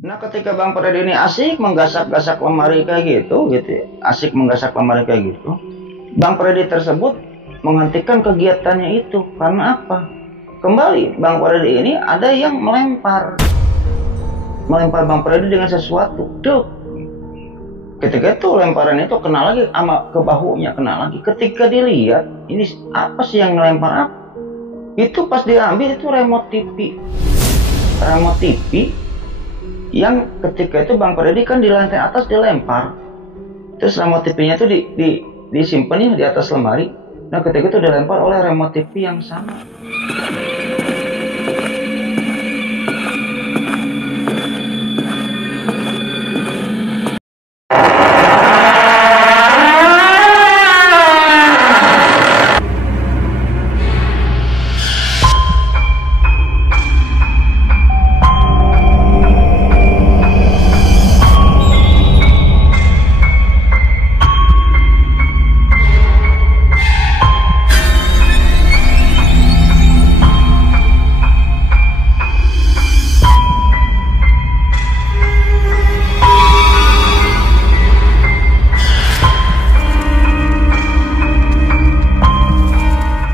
Nah, ketika Bang Freddy ini asik menggasak-gasak lemari kayak gitu ya, asik menggasak lemari kayak gitu, Bang Freddy tersebut menghentikan kegiatannya itu karena apa? Kembali Bang Freddy ini ada yang melempar Bang Freddy dengan sesuatu. Duh, ketika itu lemparan itu kena lagi sama ke bahunya, kena lagi. Ketika dilihat ini apa sih yang ngelempar apa? Itu pas diambil itu remote TV yang ketika itu Bang Freddy kan di lantai atas dilempar, terus remote TV-nya itu disimpan ya di atas lemari. Nah, ketika itu dilempar oleh remote TV yang sama.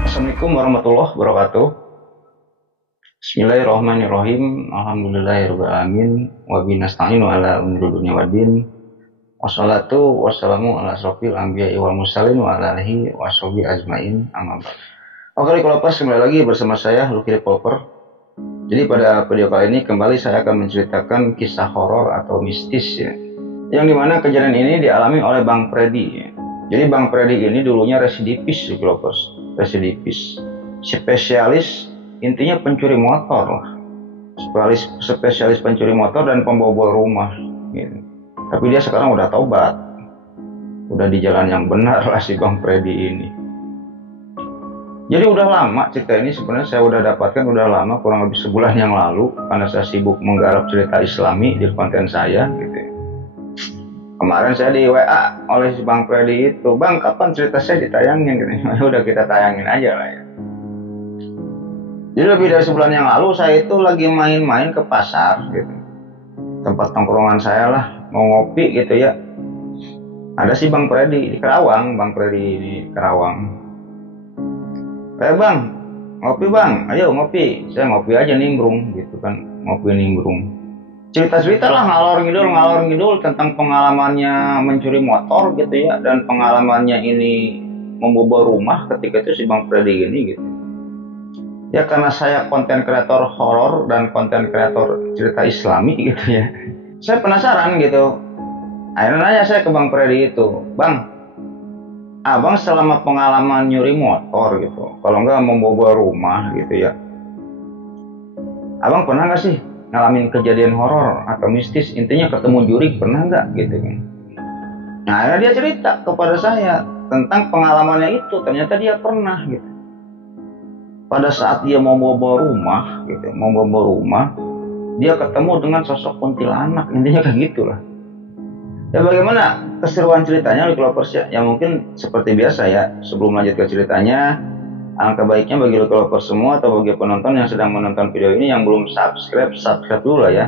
Assalamualaikum warahmatullahi wabarakatuh. Bismillahirrahmanirrahim. Alhamdulillahirrahmanirrahim. Wabillahi nasta'inu ala umuri dunya waddin. Wassalatu wassalamu ala asrofil anbiya'i wal mursalin wa ala alihi washabihi ajmain. Amma ba'd. Oke, Developers, kembali lagi bersama saya Lucky Developer. Jadi pada video kali ini kembali saya akan menceritakan kisah horor atau mistis ya, yang dimana kejadian ini dialami oleh Bang Freddy ya. Jadi Bang Freddy ini dulunya residivis, Developers, residivis, spesialis, intinya pencuri motor lah, spesialis pencuri motor dan pembobol rumah gitu. Tapi dia sekarang udah tobat, udah di jalan yang benar lah si Bang Freddy ini. Jadi udah lama cerita ini sebenarnya saya udah dapatkan, udah lama, kurang lebih sebulan yang lalu, karena saya sibuk menggarap cerita Islami di konten saya gitu. Kemarin saya di WA oleh si Bang Freddy itu, Bang, kapan cerita saya ditayangin gitu. Udah kita tayangin aja lah ya. Jadi lebih dari sebulan yang lalu saya itu lagi main-main ke pasar gitu, tempat tongkrongan saya lah, mau ngopi gitu ya. Ada si Bang Freddy di Kerawang, Bang Freddy di Kerawang. Bang, ngopi Bang, ayo ngopi. Saya ngopi aja nimbrung gitu kan, ngopi nimbrung. Cerita-cerita lah ngalor ngidul tentang pengalamannya mencuri motor gitu ya, dan pengalamannya ini membobol rumah ketika itu si Bang Freddy ini gitu. Ya karena saya konten kreator horor dan konten kreator cerita Islami gitu ya, saya penasaran gitu. Akhirnya nanya saya ke Bang Freddy itu, Bang, Abang selama pengalaman nyuri motor gitu, kalau enggak membobol rumah gitu ya, Abang pernah nggak sih ngalamin kejadian horor atau mistis, intinya ketemu juri, pernah nggak gitu kan? Nah, akhirnya dia cerita kepada saya tentang pengalamannya itu. Ternyata dia pernah gitu. Pada saat dia mau bobol rumah gitu, dia ketemu dengan sosok kuntilanak, intinya kayak gitulah. Ya bagaimana keseruan ceritanya, Developers ya? Ya mungkin seperti biasa ya, sebelum lanjut ke ceritanya, alangkah baiknya bagi Developer semua atau bagi penonton yang sedang menonton video ini yang belum subscribe dulu lah ya.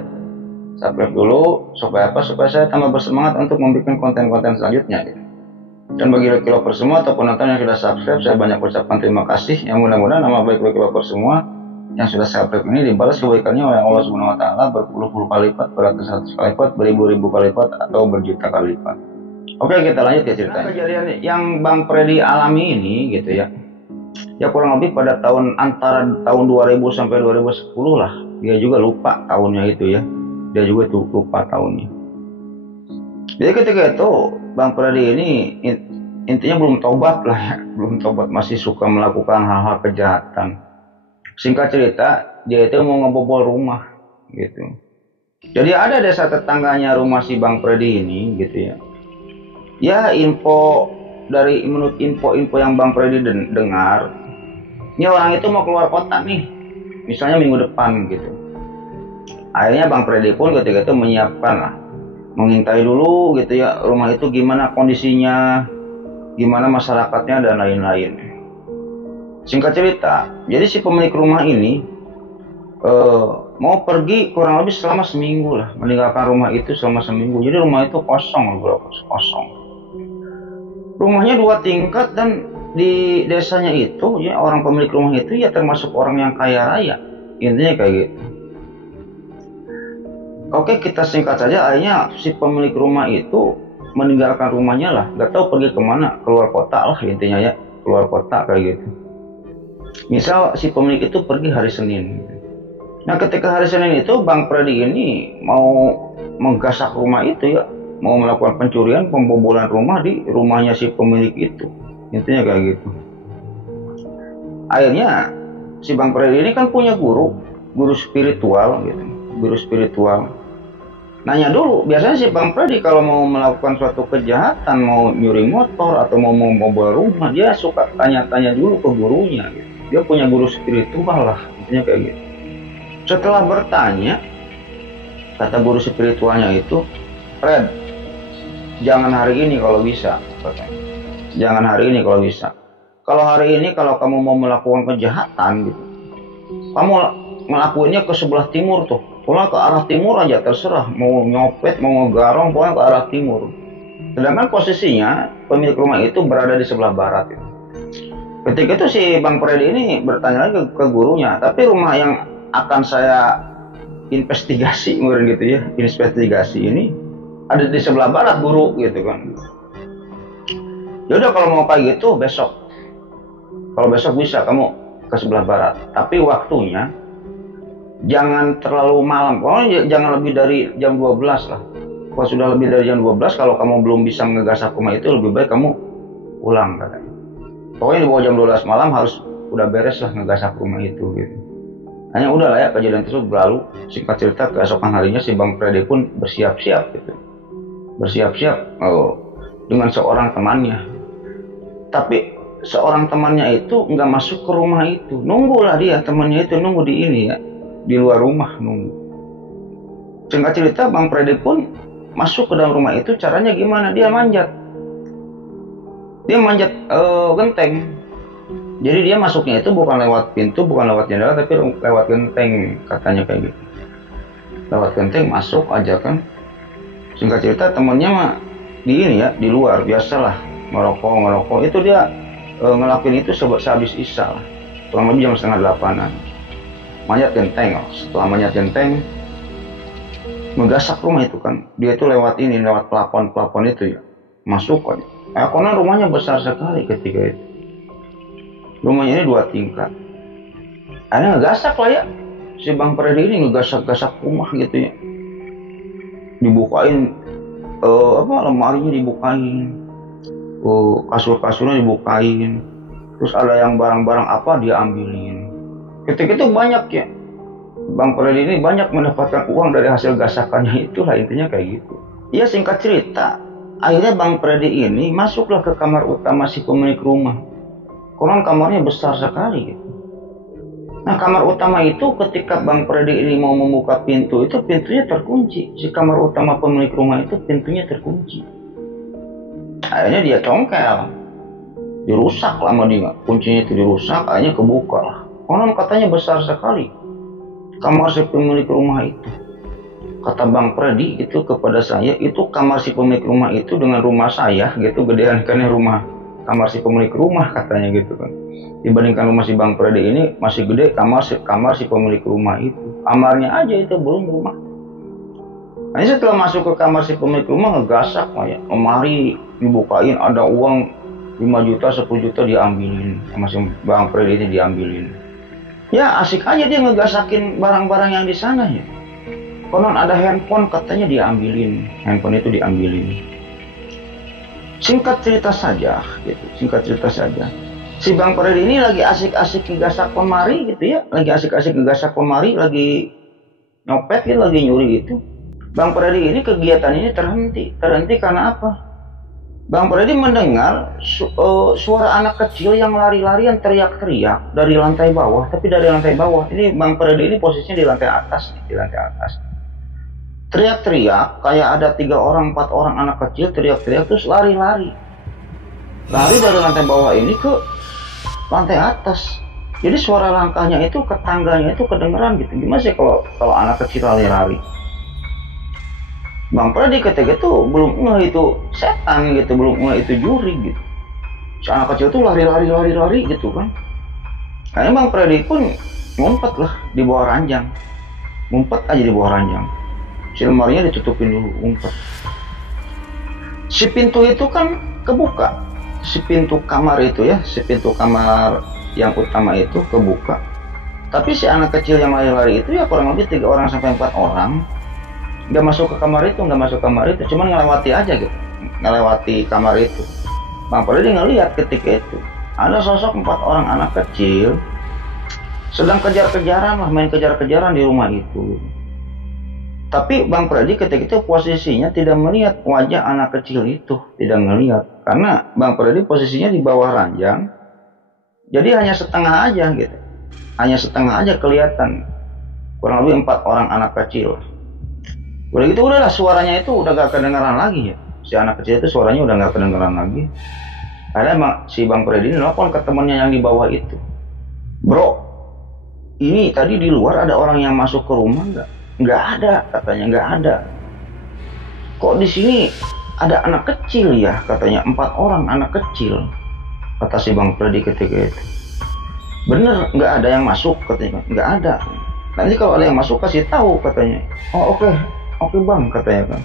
Subscribe dulu supaya apa? Supaya saya tambah bersemangat untuk membuat konten-konten selanjutnya gitu. Dan bagi Developer semua atau penonton yang sudah subscribe, saya banyak ucapkan terima kasih. Yang mudah-mudahan nama baik Developer semua yang sudah subscribe ini dibalas kebaikannya oleh Allah Subhanahu wa taala berpuluh-puluh kali lipat, beratus-ratus kali lipat, beribu-ribu kali lipat, atau berjuta kali lipat. Oke, kita lanjut ya ceritanya. Nah, kejadian yang Bang Freddy alami ini gitu ya, ya kurang lebih pada antara tahun 2000 sampai 2010 lah. Dia juga lupa tahunnya itu ya. Dia juga tuh lupa tahunnya. Jadi ketika itu Bang Freddy ini intinya belum tobat lah ya. Belum tobat, masih suka melakukan hal-hal kejahatan. Singkat cerita, dia itu mau ngebobol rumah gitu. Jadi ada desa tetangganya rumah si Bang Freddy ini gitu ya. Ya menurut info yang Bang Freddy dengar, ini orang itu mau keluar kota nih, misalnya minggu depan gitu. Akhirnya Bang Freddy pun ketika itu menyiapkan lah, mengintai dulu gitu ya, rumah itu gimana kondisinya, gimana masyarakatnya dan lain-lain. Singkat cerita, jadi si pemilik rumah ini mau pergi kurang lebih selama seminggu lah, meninggalkan rumah itu selama seminggu. Jadi rumah itu kosong bro, kosong. Rumahnya 2 tingkat dan di desanya itu ya orang pemilik rumah itu ya termasuk orang yang kaya raya, intinya kayak gitu. Oke, kita singkat saja, akhirnya si pemilik rumah itu meninggalkan rumahnya lah, nggak tahu pergi kemana, keluar kota lah intinya ya, keluar kota kayak gitu. Misal si pemilik itu pergi hari Senin. Nah ketika hari Senin itu Bang Freddy ini mau menggasak rumah itu ya, mau melakukan pencurian, pembobolan rumah di rumahnya si pemilik itu, intinya kayak gitu. Akhirnya si Bang Freddy ini kan punya guru spiritual gitu, guru spiritual. Nanya dulu, biasanya si Bang Freddy kalau mau melakukan suatu kejahatan, mau nyuri motor atau mau membobol rumah, dia suka tanya-tanya dulu ke gurunya gitu. Dia punya guru spiritual lah, intinya kayak gitu. Setelah bertanya, kata guru spiritualnya itu, Fred, jangan hari ini kalau bisa, katanya. Jangan hari ini kalau bisa. Kalau hari ini kalau kamu mau melakukan kejahatan gitu, kamu ngelakuinnya ke sebelah timur tuh. Pokoknya ke arah timur aja, terserah. Mau nyopet, mau ngegarong, pokoknya ke arah timur. Sedangkan posisinya pemilik rumah itu berada di sebelah barat. Gitu. Ketika itu si Bang Freddy ini bertanya lagi ke gurunya, tapi rumah yang akan saya investigasi, mungkin gitu ya, investigasi ini ada di sebelah barat guru, gitu kan. Yaudah kalau mau kayak gitu besok. Kalau besok bisa kamu ke sebelah barat, tapi waktunya jangan terlalu malam, pokoknya jangan lebih dari jam 12 lah. Kalau sudah lebih dari jam 12, kalau kamu belum bisa ngegasak rumah itu, lebih baik kamu pulang katanya. Pokoknya di bawah jam 12 malam harus udah beres lah ngegasak rumah itu gitu. Hanya udah lah ya, kejadian tersebut berlalu. Singkat cerita, keesokan harinya si Bang Freddy pun bersiap-siap gitu. Bersiap-siap dengan seorang temannya. Tapi seorang temannya itu nggak masuk ke rumah itu. Nunggulah dia, temannya itu nunggu di ini ya, di luar rumah nunggu. Singkat cerita, Bang Freddy pun masuk ke dalam rumah itu. Caranya gimana? Dia manjat genteng. Jadi dia masuknya itu bukan lewat pintu, bukan lewat jendela, tapi lewat genteng, katanya kayak gitu. Lewat genteng masuk aja kan. Singkat cerita, temennya mah di ini ya, di luar biasalah, ngerokok. Itu dia ngelakuin itu sehabis isya lah, kurang lebih jam 7:30-an. Manjat genteng. Setelah manjat genteng, menggasak rumah itu kan, dia itu lewat pelafon itu ya, masuk kan. Karena rumahnya besar sekali ketika itu. Rumahnya ini 2 tingkat. Akhirnya ngegasak lah ya, si Bang Freddy ini ngegasak-gasak rumah gitu ya. Dibukain lemarinya dibukain, kasur-kasurnya dibukain, terus ada yang barang-barang apa dia ambilin. Ketika itu banyak ya, Bang Freddy ini banyak mendapatkan uang dari hasil gasakannya, itulah intinya kayak gitu. Ya singkat cerita, akhirnya Bang Freddy ini masuklah ke kamar utama si pemilik rumah. Konon kamarnya besar sekali gitu. Nah kamar utama itu ketika Bang Freddy ini mau membuka pintu itu, pintunya terkunci. Si kamar utama pemilik rumah itu pintunya terkunci. Akhirnya dia congkel, dirusak lah sama dia, kuncinya itu dirusak, akhirnya kebuka lah. Konon katanya besar sekali kamar si pemilik rumah itu. Kata Bang Freddy itu kepada saya, itu kamar si pemilik rumah itu dengan rumah saya gitu, gedean kan kamar si pemilik rumah katanya gitu kan. Dibandingkan rumah si Bang Freddy ini masih gede kamar si pemilik rumah itu. Kamarnya aja itu belum rumah. Nah setelah masuk ke kamar si pemilik rumah, ngegasak lah ya, lemari dibukain, ada uang 5 juta, 10 juta diambilin sama si Bang Freddy ini, diambilin. Ya asik aja dia ngegasakin barang-barang yang di sana ya. Konon ada handphone katanya diambilin, handphone itu diambilin. Singkat cerita saja gitu, si Bang Freddy ini lagi asik-asik ngegasak lemari gitu ya, lagi asik-asik ngegasak lemari, lagi nyopet gitu, lagi nyuri gitu. Bang Freddy ini kegiatan ini terhenti karena apa? Bang Freddy mendengar suara anak kecil yang lari-larian, teriak-teriak dari lantai bawah, tapi dari lantai bawah. Ini Bang Freddy ini posisinya di lantai atas. Teriak-teriak, kayak ada 3 orang, 4 orang anak kecil teriak-teriak, terus lari dari lantai bawah ini ke lantai atas. Jadi suara langkahnya itu ke tangganya itu kedengeran gitu. Gimana sih kalau anak kecil lari-lari? Bang Freddy ketika itu belum ngeh itu setan gitu, belum ngeh itu juri gitu. Si anak kecil tuh lari gitu kan. Kayaknya Bang Freddy pun ngumpet lah di bawah ranjang. Ngumpet aja di bawah ranjang. Si lemarinya ditutupin dulu, ngumpet. Si pintu itu kan kebuka. Si pintu kamar itu ya, si pintu kamar yang utama itu kebuka. Tapi si anak kecil yang lari-lari itu ya kurang lebih 3 orang sampai 4 orang. Nggak masuk ke kamar itu, cuman ngelewati aja gitu. Ngelewati kamar itu. Bang Freddy ngelihat ketika itu ada sosok 4 orang anak kecil sedang kejar-kejaran lah, main kejar-kejaran di rumah itu. Tapi Bang Freddy ketika itu posisinya tidak melihat wajah anak kecil itu, tidak melihat karena Bang Freddy posisinya di bawah ranjang, jadi hanya setengah aja gitu, hanya setengah aja kelihatan, kurang lebih 4 orang anak kecil. Udah gitu udahlah, suaranya itu udah gak kedengaran lagi ya, si anak kecil itu suaranya udah gak kedengaran lagi. Akhirnya si Bang Freddy nelfon ke temennya yang di bawah itu, bro, ini tadi di luar ada orang yang masuk ke rumah nggak? Nggak ada, katanya nggak ada. Kok di sini ada anak kecil ya, katanya 4 orang anak kecil, kata si Bang Freddy ketika itu. Bener, nggak ada yang masuk, katanya. Nggak ada. Nanti kalau ada yang masuk kasih tahu, katanya. Oh oke Bang, katanya kan.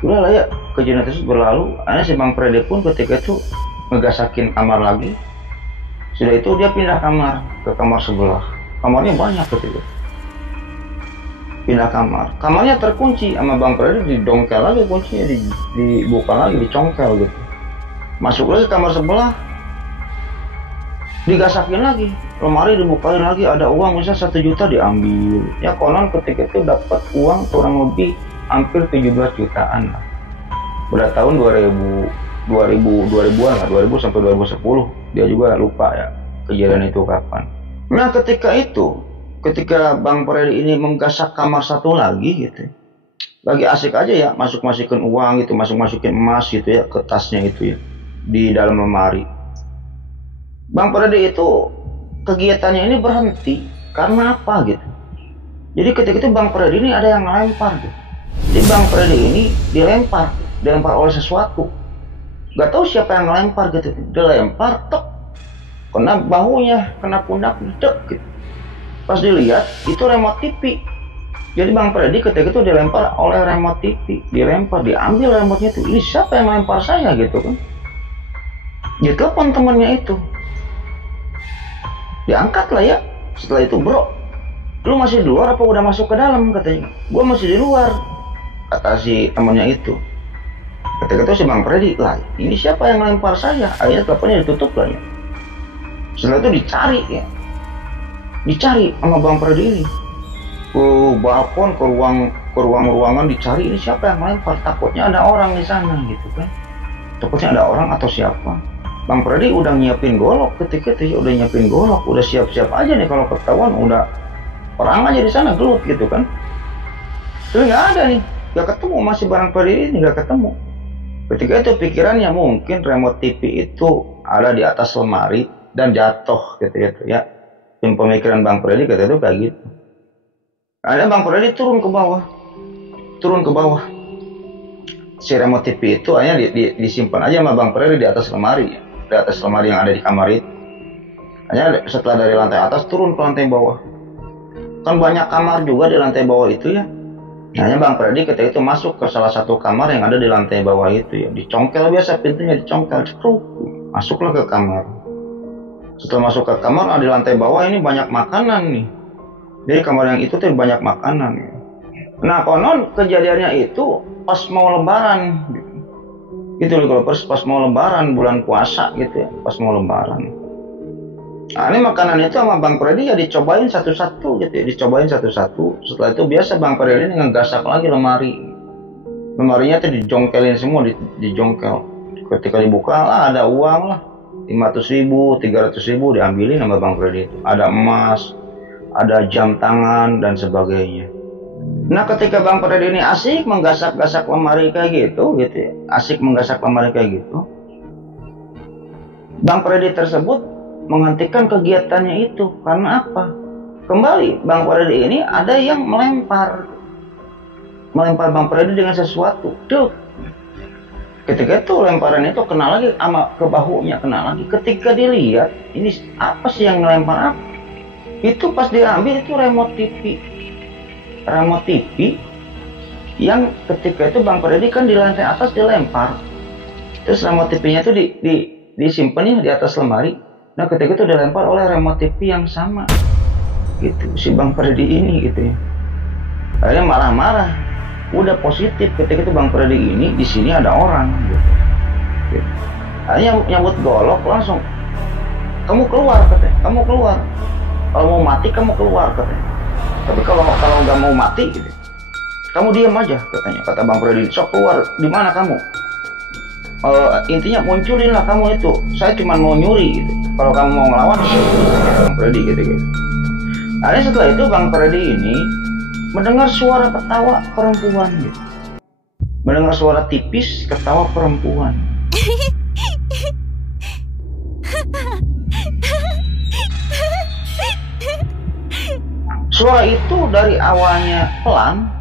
Udah lah ya, kejadian tersebut berlalu. Akhirnya si Bang Freddy pun ketika itu ngegasakin kamar lagi. Sudah itu dia pindah kamar ke kamar sebelah. Kamarnya banyak ketika itu. Pindah kamar, kamarnya terkunci sama Bang Freddy, didongkel lagi kuncinya, dibuka lagi, dicongkel gitu. Masuk lagi kamar sebelah, digasakin lagi, lemari dibukain lagi, ada uang misalnya 1 juta diambil. Ya konon ketika itu dapat uang kurang lebih hampir 17 jutaan lah. Pada tahun 2000-an lah, 2000 sampai 2010. Dia juga lupa ya kejadian itu kapan. Nah ketika Bang Freddy ini menggasak kamar satu lagi gitu, lagi asik aja ya, masukin uang gitu, masukin emas gitu ya ke tasnya itu ya, di dalam lemari. Bang Freddy itu kegiatannya ini berhenti karena apa gitu. Jadi ketika itu Bang Freddy ini ada yang ngelempar gitu. Jadi Bang Freddy ini dilempar oleh sesuatu. Gak tahu siapa yang ngelempar gitu. Dilempar, tek, kena bahunya, kena pundak, dek gitu. Pas dilihat itu remote TV. Jadi Bang Freddy ketika itu dilempar oleh remote TV, diambil remote-nya itu. Ini siapa yang melempar saya gitu kan? Dia telepon temannya itu, diangkat lah ya. Setelah itu, bro, lu masih di luar apa udah masuk ke dalam, katanya. Gua masih di luar, kata si temannya itu. Ketika itu si Bang Freddy, lah ini siapa yang melempar saya? Akhirnya teleponnya ditutup lah ya. Setelah itu dicari sama Bang Freddy ini, ke balkon, ke ruangan dicari, ini siapa yang melempar, takutnya ada orang di sana gitu kan, takutnya ada orang atau siapa. Bang Freddy udah nyiapin golok ketika itu, udah siap-siap aja nih kalau ketahuan, udah perang aja di sana, gelut gitu kan. Tapi nggak ada nih, nggak ketemu, masih Bang Freddy ini nggak ketemu. Ketika itu pikirannya mungkin remote TV itu ada di atas lemari dan jatuh gitu ya. Pemikiran Bang Freddy kata itu kayak gitu. Akhirnya Bang Freddy turun ke bawah. Si remote TV itu akhirnya disimpan aja sama Bang Freddy di atas lemari yang ada di kamar itu. Akhirnya setelah dari lantai atas turun ke lantai bawah. Kan banyak kamar juga di lantai bawah itu ya. Akhirnya Bang Freddy ketika itu masuk ke salah satu kamar yang ada di lantai bawah itu ya. Dicongkel biasa, pintunya dicongkel, cekruk. Masuklah ke kamar. Setelah masuk ke kamar, di lantai bawah ini banyak makanan nih. Jadi kamar yang itu tuh banyak makanan. Nah konon kejadiannya itu pas mau lebaran. Gitu loh, kalau pas mau lebaran, bulan puasa gitu ya, pas mau lebaran. Nah ini makanan itu sama Bang Freddy ya dicobain satu-satu gitu ya, Setelah itu biasa Bang Freddy ini ngegasak lagi lemarinya tuh dijongkelin semua, dijongkel. Ketika dibuka lah ada uang lah, 500.000, 300.000 diambilin sama Bang Freddy itu. Ada emas, ada jam tangan dan sebagainya. Nah ketika Bang Freddy ini asik menggasak-gasak lemari kayak gitu ya, Bang Freddy tersebut menghentikan kegiatannya itu. Karena apa? Kembali Bang Freddy ini ada yang melempar Bang Freddy dengan sesuatu. Duh. Ketika itu lemparan itu kena lagi sama ke bahunya, kena lagi. Ketika dilihat, ini apa sih yang ngelempar apa? Itu pas diambil itu remote TV. Remote TV yang ketika itu Bang Freddy kan di lantai atas dilempar. Terus remote TV-nya itu disimpan ya di atas lemari. Nah ketika itu dilempar oleh remote TV yang sama. Gitu si Bang Freddy ini gitu ya. Akhirnya marah-marah. Udah positif ketika itu Bang Freddy ini di sini ada orang gitu. Akhirnya nyambut golok langsung, kamu keluar katanya, kamu keluar, kalau mau mati kamu keluar katanya, tapi kalau nggak mau mati gitu, kamu diam aja katanya, kata Bang Freddy. Sok keluar, di mana kamu? Intinya munculin lah kamu itu, saya cuma mau nyuri gitu, kalau kamu mau ngelawan Bang Freddy gitu. Akhirnya setelah itu Bang Freddy ini mendengar suara ketawa perempuan gitu. Mendengar suara tipis ketawa perempuan. Suara itu dari awalnya pelan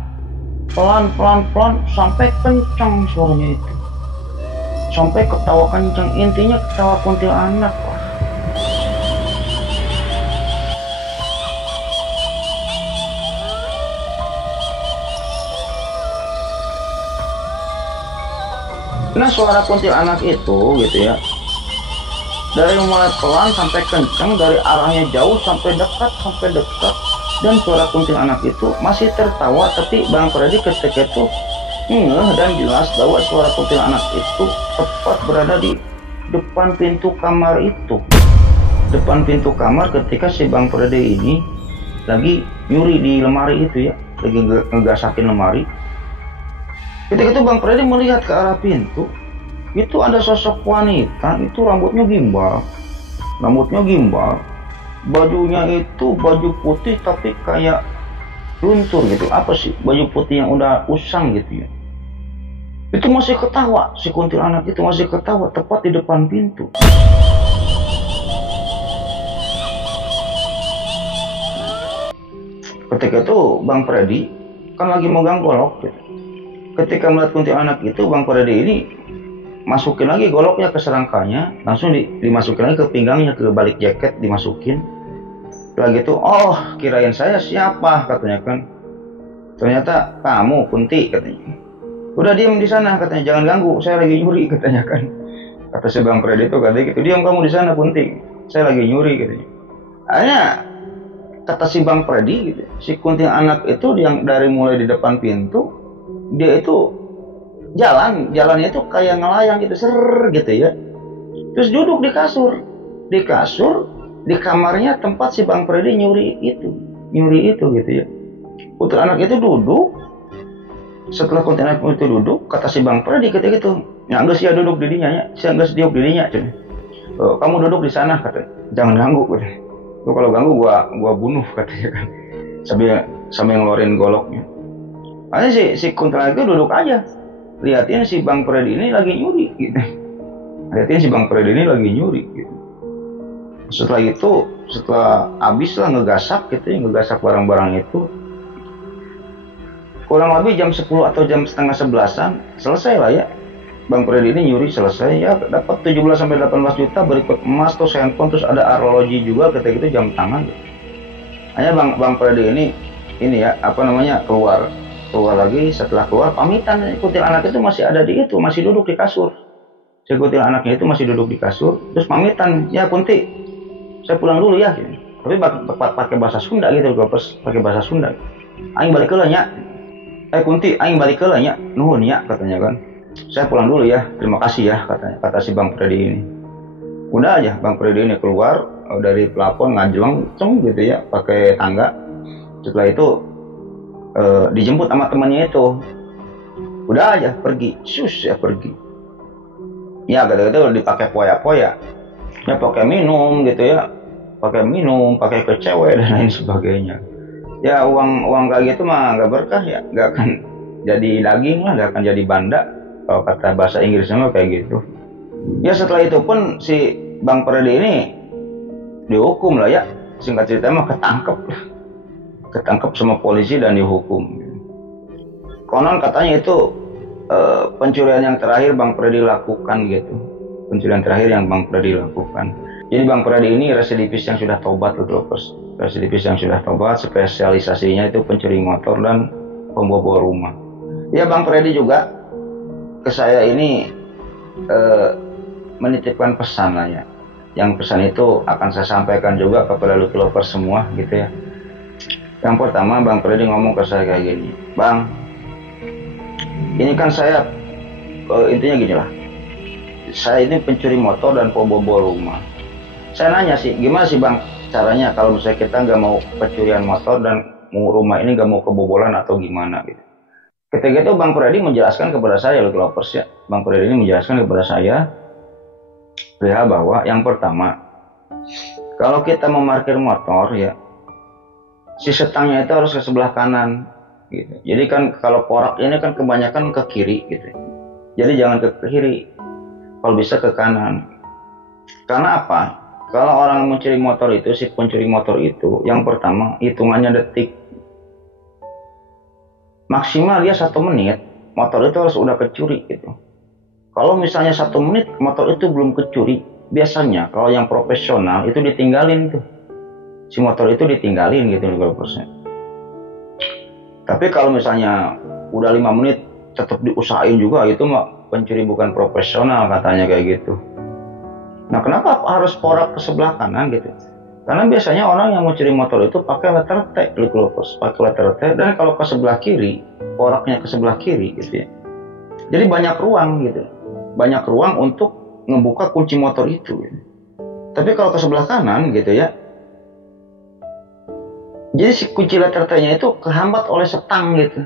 sampai kencang suaranya itu. Sampai ketawa kencang, intinya ketawa kuntilanak. Nah suara kuntilanak itu gitu ya, dari mulai pelan sampai kencang, dari arahnya jauh sampai dekat, dan suara kuntilanak itu masih tertawa. Tapi Bang Freddy ketika itu ngeh dan jelas bahwa suara kuntilanak itu tepat berada di depan pintu kamar itu. Depan pintu kamar ketika si Bang Freddy ini lagi nyuri di lemari itu ya, lagi ngegasakin lemari. Ketika itu Bang Freddy melihat ke arah pintu, itu ada sosok wanita, itu rambutnya gimbal, bajunya itu baju putih tapi kayak luntur gitu. Apa sih, baju putih yang udah usang gitu ya. Itu masih ketawa, si kuntilanak itu masih ketawa tepat di depan pintu. Ketika itu Bang Freddy kan lagi megang golok gitu. Ketika melihat kuntilanak itu, Bang Freddy ini masukin lagi goloknya ke serangkanya, langsung dimasukin lagi ke pinggangnya, ke balik jaket dimasukin. Lagi itu, oh kirain saya siapa katanya kan. Ternyata kamu Kunti katanya. Udah diam di sana katanya, jangan ganggu, saya lagi nyuri katanya kan. Kata si Bang Freddy itu katanya gitu, diam kamu di sana Kunti, saya lagi nyuri katanya. Akhirnya kata si Bang Freddy gitu, si kuntilanak itu yang dari mulai di depan pintu, dia itu jalannya itu kayak ngelayang gitu, ser gitu ya. Terus duduk di kasur di kamarnya tempat si Bang Freddy nyuri itu gitu ya. Kuntilanak itu duduk. Setelah kuntilanak itu duduk, kata si Bang Freddy ketika itu, ya enggak sih duduk di dinya ya, saya enggak duduk di dinya. Kamu duduk di sana katanya, jangan ganggu katanya. Lu kalau ganggu gua bunuh katanya kan. Sambil ngeluarin goloknya. Makanya si kuntilanak itu duduk aja, liatin si Bang Freddy ini lagi nyuri gitu. Gitu. Setelah habis lah ngegasak gitu ya, ngegasak barang-barang itu, kurang lebih jam 10 atau jam setengah 11-an selesai lah ya. Bang Freddy ini nyuri selesai ya, dapat 17-18 juta, berikut emas, terus handphone, terus ada arloji juga, ketika itu jam tangan. Hanya Bang Freddy ini ya, apa namanya, keluar lagi. Setelah keluar pamitan, kuntilanak itu masih ada di itu, masih duduk di kasur. Si kuntilanaknya itu masih duduk di kasur, terus pamitan, ya Kunti, saya pulang dulu ya. Tapi pakai bahasa Sunda gitu, pakai bahasa Sunda. Aing balik ke nya. Kunti, aing balik ke nya. Nuhun ya katanya kan. Saya pulang dulu ya, terima kasih ya katanya, kata si Bang Freddy ini. Udah aja Bang Freddy ini keluar dari plafon ngajleng gitu ya, pakai tangga. Setelah itu dijemput sama temannya itu. Udah aja pergi, pergi. Ya kata-kata dipakai poya-poya. Ya pakai minum gitu ya. Pakai ke cewek dan lain sebagainya. Ya uang kayak gitu mah nggak berkah ya, nggak akan jadi daging lah, nggak akan jadi banda. Kalau kata bahasa Inggrisnya mah kayak gitu. Ya setelah itu pun si Bang Freddy ini dihukum lah ya, singkat cerita mah ketangkep sama polisi dan dihukum. Konon katanya itu pencurian yang terakhir Bang Freddy lakukan gitu, pencurian terakhir yang Bang Freddy lakukan. Jadi Bang Freddy ini residivis yang sudah tobat gitu, residivis yang sudah tobat, spesialisasinya itu pencuri motor dan pembobol rumah. Ya Bang Freddy juga ke saya ini menitipkan pesan lah ya. Yang pesan itu akan saya sampaikan juga kepada Lucky Lovers semua gitu ya. Yang pertama Bang Freddy ngomong ke saya kayak gini, Bang, ini kan saya intinya gini lah, saya ini pencuri motor dan pembobol rumah. Saya nanya sih, gimana sih Bang caranya kalau misalnya kita nggak mau pencurian motor dan rumah ini nggak mau kebobolan atau gimana gitu. Ketika itu Bang Freddy menjelaskan kepada saya, Lucky Lovers ya, Bang Freddy ini menjelaskan kepada saya perihal bahwa yang pertama, kalau kita memarkir motor ya, si setangnya itu harus ke sebelah kanan gitu. Jadi kan kalau porak ini kan kebanyakan ke kiri gitu. Jadi jangan ke kiri, kalau bisa ke kanan. Karena apa? Kalau orang mencuri motor itu, si pencuri motor itu, yang pertama hitungannya detik. Maksimal dia 1 menit, motor itu harus udah kecuri gitu. Kalau misalnya 1 menit motor itu belum kecuri, biasanya kalau yang profesional itu ditinggalin tuh. Si motor itu ditinggalin gitu 50%. Tapi kalau misalnya udah 5 menit tetap diusahain juga, itu mah pencuri bukan profesional katanya kayak gitu. Nah kenapa harus porak ke sebelah kanan gitu? Karena biasanya orang yang mencuri motor itu pakai letter T, pakai letter T, dan kalau ke sebelah kiri, poraknya ke sebelah kiri gitu ya. Jadi banyak ruang gitu, banyak ruang untuk ngebuka kunci motor itu. Gitu. Tapi kalau ke sebelah kanan gitu ya, jadi si kunci letter T-nya itu kehambat oleh setang gitu.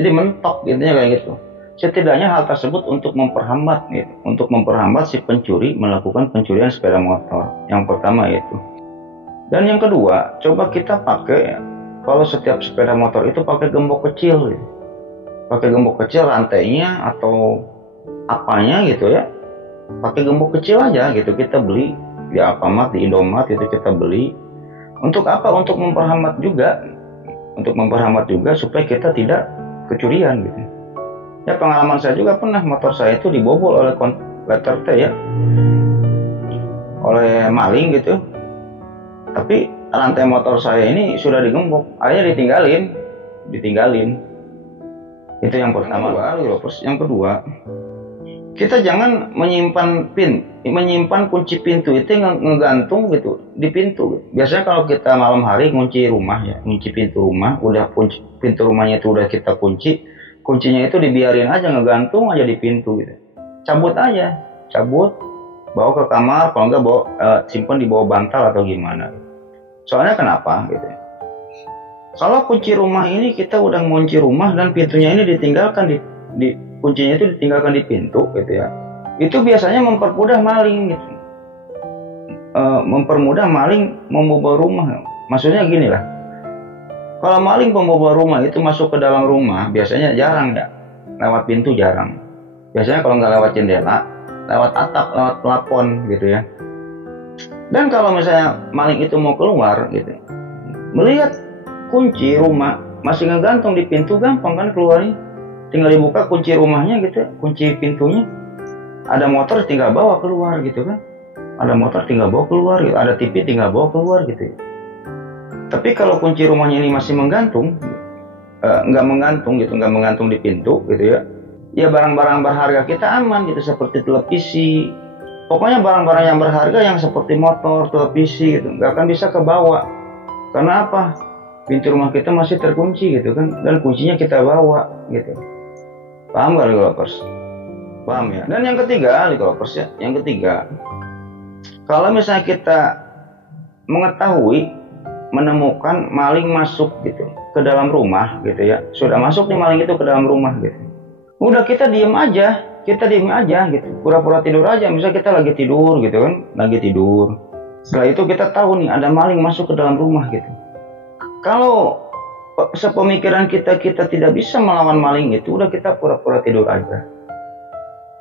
Jadi mentok gitu ya kayak gitu. Setidaknya hal tersebut untuk memperhambat gitu, untuk memperhambat si pencuri melakukan pencurian sepeda motor. Yang pertama itu. Dan yang kedua, coba kita pakai ya, kalau setiap sepeda motor itu pakai gembok kecil gitu. Pakai gembok kecil rantainya atau apanya gitu ya. Pakai gembok kecil aja gitu, kita beli di Alfamart, di Indomaret itu kita beli. Untuk apa? Untuk memperhambat juga. Untuk memperhambat juga supaya kita tidak kecurian gitu. Ya pengalaman saya juga pernah motor saya itu dibobol oleh letter T ya. Oleh maling gitu. Tapi rantai motor saya ini sudah digembok, akhirnya ditinggalin. Itu yang pertama. Yang kedua, kita jangan menyimpan kunci pintu itu ngegantung gitu di pintu. Biasanya kalau kita malam hari kunci rumah ya, kunci pintu rumah, udah pintu rumahnya itu udah kita kunci, kuncinya itu dibiarin aja ngegantung aja di pintu gitu. Cabut, bawa ke kamar, kalau enggak bawa simpan di bawah bantal atau gimana. Soalnya kenapa gitu? Kalau kunci rumah ini kita udah ngunci rumah dan pintunya ini ditinggalkan kuncinya itu ditinggalkan di pintu gitu ya. Itu biasanya mempermudah maling gitu. Mempermudah maling membobol rumah. Maksudnya gini lah. Kalau maling pembobol rumah itu masuk ke dalam rumah, biasanya jarang ya. Lewat pintu jarang. Biasanya kalau nggak lewat jendela, lewat atap, lewat plafon gitu ya. Dan kalau misalnya maling itu mau keluar gitu, melihat kunci rumah masih ngegantung di pintu, gampang kan keluarnya. Tinggal dibuka kunci rumahnya gitu, kunci pintunya. Ada motor tinggal bawa keluar gitu kan. Ada motor tinggal bawa keluar gitu. Ada TV tinggal bawa keluar gitu ya. Tapi kalau kunci rumahnya ini masih menggantung, nggak menggantung di pintu gitu ya. Ya barang-barang berharga kita aman gitu, seperti televisi. Pokoknya barang-barang yang berharga yang seperti motor, televisi gitu, nggak akan bisa kebawa. Karena apa? Pintu rumah kita masih terkunci gitu kan, dan kuncinya kita bawa gitu. Paham gak Lucky Lovers? Paham ya? Dan yang ketiga, Lucky Lovers ya, yang ketiga, kalau misalnya kita mengetahui, menemukan maling masuk gitu ke dalam rumah gitu ya, sudah masuk nih maling itu ke dalam rumah gitu, udah kita diem aja gitu, pura-pura tidur aja. Misalnya kita lagi tidur gitu kan, setelah itu kita tahu nih ada maling masuk ke dalam rumah gitu. Kalau sepemikiran kita tidak bisa melawan maling itu, udah kita pura-pura tidur aja.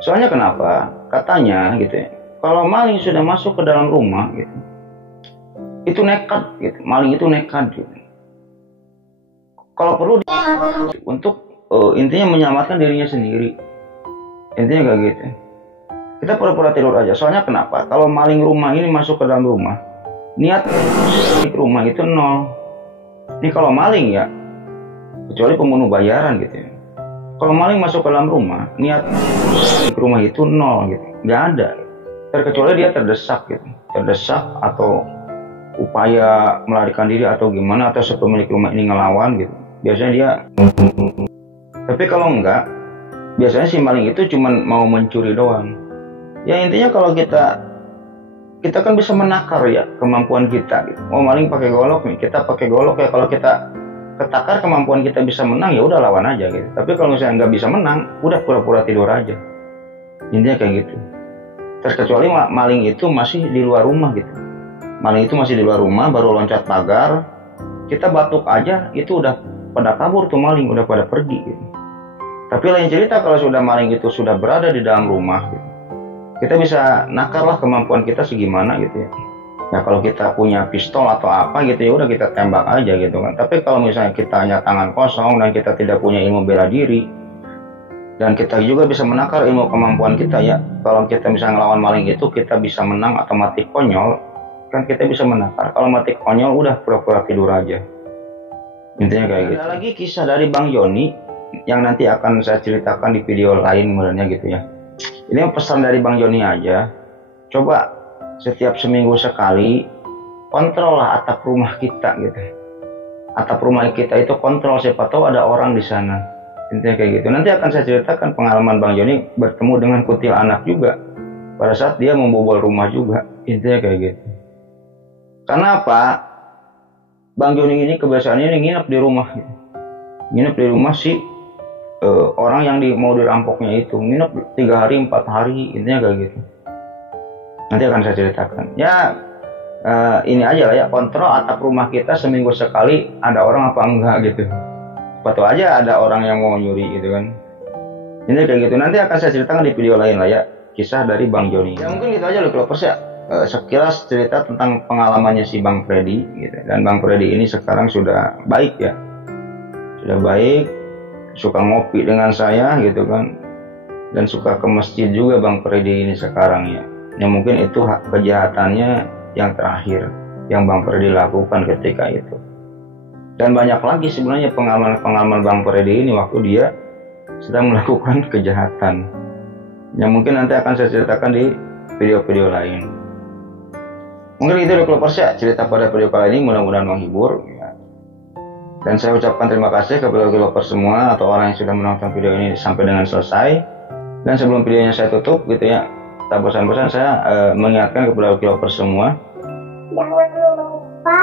Soalnya kenapa? Katanya gitu ya, kalau maling sudah masuk ke dalam rumah gitu, itu nekat gitu. Maling itu nekat gitu. Kalau perlu untuk intinya menyelamatkan dirinya sendiri, intinya kayak gitu. Kita pura-pura tidur aja. Soalnya kenapa? Kalau maling rumah ini masuk ke dalam rumah, niat rumah itu nol. Ini kalau maling ya, kecuali pembunuh bayaran gitu ya. Kalau maling masuk ke dalam rumah, niat rumah itu nol gitu, nggak ada. Terkecuali dia terdesak gitu, terdesak atau upaya melarikan diri atau gimana, atau si pemilik rumah ini ngelawan gitu. Biasanya dia. Tapi kalau enggak, biasanya si maling itu cuma mau mencuri doang. Ya intinya kalau kita kan bisa menakar ya kemampuan kita gitu. Oh maling pakai golok nih, kita pakai golok ya. Kalau kita ketakar kemampuan kita bisa menang, ya udah lawan aja gitu. Tapi kalau misalnya nggak bisa menang, udah pura-pura tidur aja. Intinya kayak gitu. Terkecuali maling itu masih di luar rumah gitu. Maling itu masih di luar rumah, baru loncat pagar, kita batuk aja, itu udah pada kabur tuh maling, udah pada pergi gitu. Tapi lain cerita kalau sudah maling itu sudah berada di dalam rumah gitu. Kita bisa nakar lah kemampuan kita segimana gitu ya. Ya kalau kita punya pistol atau apa gitu ya udah kita tembak aja gitu kan. Tapi kalau misalnya kita hanya tangan kosong dan kita tidak punya ilmu bela diri, dan kita juga bisa menakar ilmu kemampuan kita ya. Kalau kita bisa ngelawan maling itu kita bisa menang atau mati konyol, kan kita bisa menakar. Kalau mati konyol udah pura-pura tidur aja. Intinya kayak gitu. Ada lagi kisah dari Bang Joni yang nanti akan saya ceritakan di video lain sebenarnya gitu ya. Ini pesan dari Bang Joni aja. Coba setiap seminggu sekali kontrol lah atap rumah kita gitu. Atap rumah kita itu kontrol, siapa tahu ada orang di sana. Intinya kayak gitu. Nanti akan saya ceritakan pengalaman Bang Joni bertemu dengan kutil anak juga pada saat dia membobol rumah juga. Intinya kayak gitu. Karena apa? Bang Joni ini kebiasaannya ini nginep di rumah gitu. Nginep di rumah sih orang yang mau dirampoknya itu nginep 3 hari 4 hari, intinya kayak gitu. Nanti akan saya ceritakan ya. Ini aja lah ya, kontrol atap rumah kita seminggu sekali ada orang apa enggak gitu. Betul aja ada orang yang mau nyuri gitu kan. Ini kayak gitu. Nanti akan saya ceritakan di video lain lah ya, kisah dari Bang Joni. Ya mungkin gitu aja loh Clovers ya. Sekilas cerita tentang pengalamannya si Bang Freddy gitu. Dan Bang Freddy ini sekarang sudah baik ya, sudah baik, suka ngopi dengan saya gitu kan, dan suka ke masjid juga Bang Freddy ini sekarang ya. Yang mungkin itu kejahatannya yang terakhir yang Bang Freddy lakukan ketika itu. Dan banyak lagi sebenarnya pengalaman Bang Freddy ini waktu dia sedang melakukan kejahatan yang mungkin nanti akan saya ceritakan di video-video lain. Mungkin itu udah Clovers ya cerita pada video kali ini, mudah-mudahan menghibur ya. Dan saya ucapkan terima kasih kepada Clovers semua atau orang yang sudah menonton video ini sampai dengan selesai. Dan sebelum videonya saya tutup gitu ya, tak bosan-bosan saya mengingatkan kepada Clovers semua, jangan lupa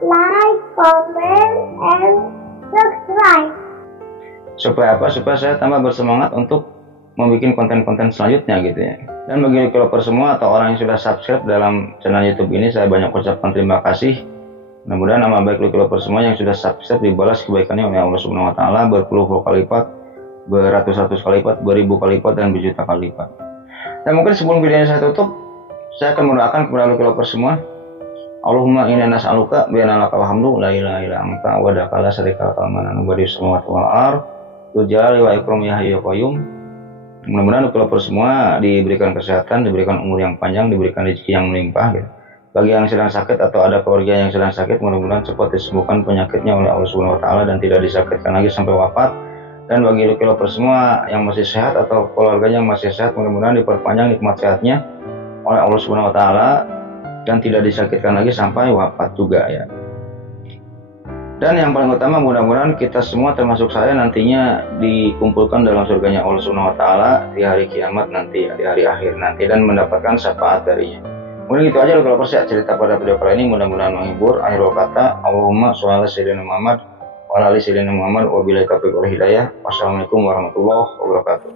like, comment, and subscribe. Supaya apa? Supaya saya tambah bersemangat untuk membuat konten-konten selanjutnya gitu ya. Dan bagi Clovers semua atau orang yang sudah subscribe dalam channel YouTube ini, saya banyak ucapkan terima kasih. Mudah-mudahan nama baik Clovers semua yang sudah subscribe dibalas kebaikannya oleh Allah Subhanahu wa taala berpuluh-puluh kali lipat, beratus-ratus kali lipat, beribu kali lipat, dan berjuta kali lipat. Dan mungkin sebelum videonya saya tutup, saya akan mendoakan kepada Clovers semua. Allahumma inna nas'aluka bi anna lakal hamdu la ilaha illa anta wa dakala syarika laka mananu badi samawati wal ardh tujali wa ikram ya hayyu ya qayyum. Mudah-mudahan Clovers semua diberikan kesehatan, diberikan umur yang panjang, diberikan rezeki yang melimpah gitu. Bagi yang sedang sakit atau ada keluarga yang sedang sakit, mudah-mudahan cepat disembuhkan penyakitnya oleh Allah Subhanahu wa taala dan tidak disakitkan lagi sampai wafat. Dan bagi Clovers semua yang masih sehat atau keluarganya yang masih sehat, mudah-mudahan diperpanjang nikmat sehatnya oleh Allah Subhanahu wa taala dan tidak disakitkan lagi sampai wafat juga ya. Dan yang paling utama, mudah-mudahan kita semua termasuk saya nantinya dikumpulkan dalam surganya Allah Subhanahu wa taala di hari kiamat nanti ya, di hari akhir nanti, dan mendapatkan syafaat darinya. Mungkin itu aja loh Clovers ya cerita pada video kali ini, mudah-mudahan menghibur. Akhirul kata, Allahumma sholli ala sayyidina Muhammad wa ala ali sayyidina Muhammad wa billahi taufiq wal hidayah. Wassalamualaikum warahmatullahi wabarakatuh.